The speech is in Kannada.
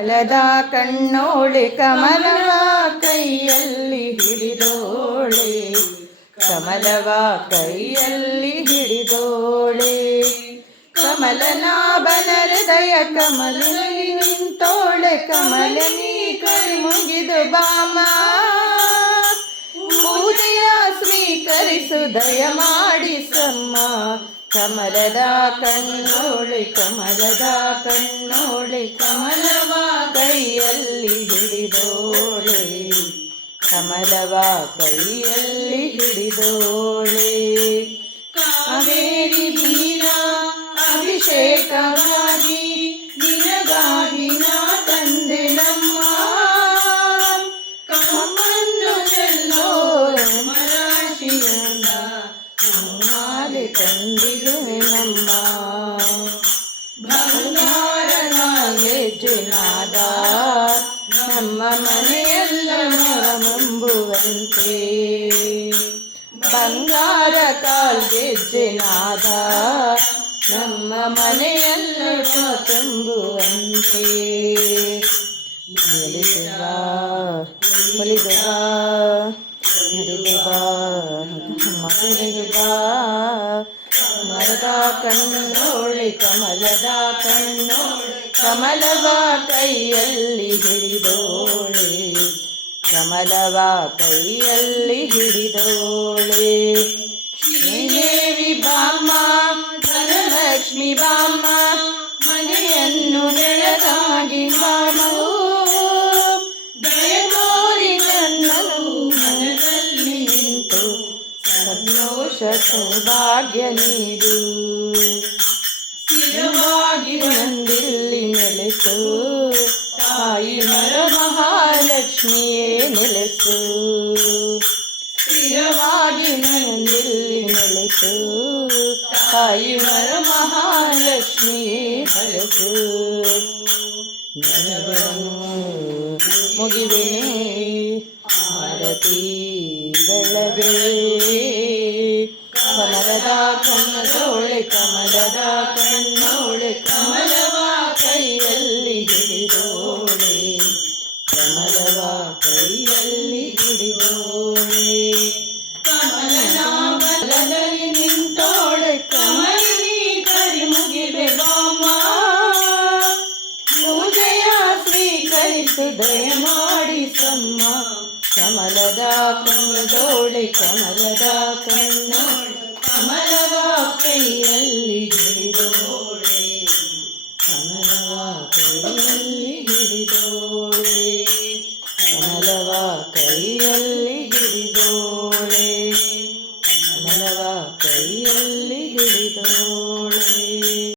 ಕಲದ ಕಣ್ಣೋಳೆ ಕಮಲವ ಕೈಯಲ್ಲಿ ಹಿಡಿದೋಳೆ. ಕಮಲವ ಕೈಯಲ್ಲಿ ಹಿಡಿದೋಳೆ. ಕಮಲನಾಭನ ಹೃದಯ ಕಮಲದಲ್ಲಿ ನಿಂತೋಳೆ. ಕಮಲನಿ ಕೈ ಮುಗಿದು ಬಾಮ. ಪೂಜೆಯ ಸ್ವೀಕರಿಸು ದಯ ಮಾಡಿಸಮ್ಮ ಕಮಲದ ಕಣ್ಣೋಳೆ ಕಮಲದ ಕಣ್ಣೋಳೆ, ಕಮಲವ ಕಮಲವ ಕೈಯಲ್ಲಿ ಹಿಡಿದೋಳೆ ಕಾವೇರಿ ನೀರ ಅಭಿಷೇಕವಾಗಿ ನಿನಗಾಗಿ ನಾ ತಂದೆ ನಮ್ಮ ಕಮ್ಮನ್ನು ಚೆಲ್ಲೋ ಮರಾಶಿಯನ್ನ ಮಾಲೆ ತಂದಿದೆ ನಮ್ಮ ಬಂಗಾರನ ಗೆಜ್ಜೆನಾದ ನಮ್ಮ ಮನೆಯಲ್ಲ ಮಂಬುವಂತೆ ಬಂಗಾರ ಕಾಲ್ಗೆಜ್ಜೆನಾದ ನಮ್ಮ ಮನೆಯಲ್ಲ ತುಂಬುವಂತೆ ಒಲಿದುವ ಒಲಿದುವ ಹರಿದುವ ಮಗಳಿರುವ ಮರದ ಕಣ್ಣೋಳೆ ಕಮಲದ ಕಣ್ಣು ಕಮಲವ ಕೈಯಲ್ಲಿ ಹಿಡಿದೋಳೆ ಕಮಲವ ಕೈಯಲ್ಲಿ ಹಿಡಿದೋಳೆ ಸೌಭಾಗ್ಯ ನೀಡು. ಸ್ಥಿರವಾಗಿ ನಂದಿಲ್ಲಿ ನೆಲೆಸು. ತಾಯಿ ಮರ ಮಹಾಲಕ್ಷ್ಮಿಯೇ ನೆಲೆಸು. ಸ್ಥಿರವಾಗಿ ನಂದಿಲ್ಲಿ ನೆಲೆಸು. ತಾಯಿ ಮರ ಮಹಾಲಕ್ಷ್ಮಿಯೇ ನೆಲೆಸು. ನನಗನು ಆರತಿ ಬೆಳಗ್ಗೆ. ಕಮಲದ ಕಣ್ಣೋಳೆ ಕಮಲದ ಕಣ್ಣೋಳೆ ಕಮಲವ ಕೈಯಲ್ಲಿ ಹಿಡಿದೋಳೆ ಕಮಲವ ಕೈಯಲ್ಲಿ ಹಿಡಿದೋಳೆ ಕಮಲನ ಬಲದಲ್ಲಿ ನಿಂತೋಳೆ ಕಮಲಿನಿ ಕರಿ ಮುಗಿವೆ ಬಾಮ. ಪೂಜೆಯ ಸ್ವೀಕರಿಸು ದಯ ಮಾಡಿಸಮ್ಮ ಕಮಲದ ಕಣ್ಣದೋಳೆ ಕಮಲದ ಕಣ್ಣು ಕಮಲವ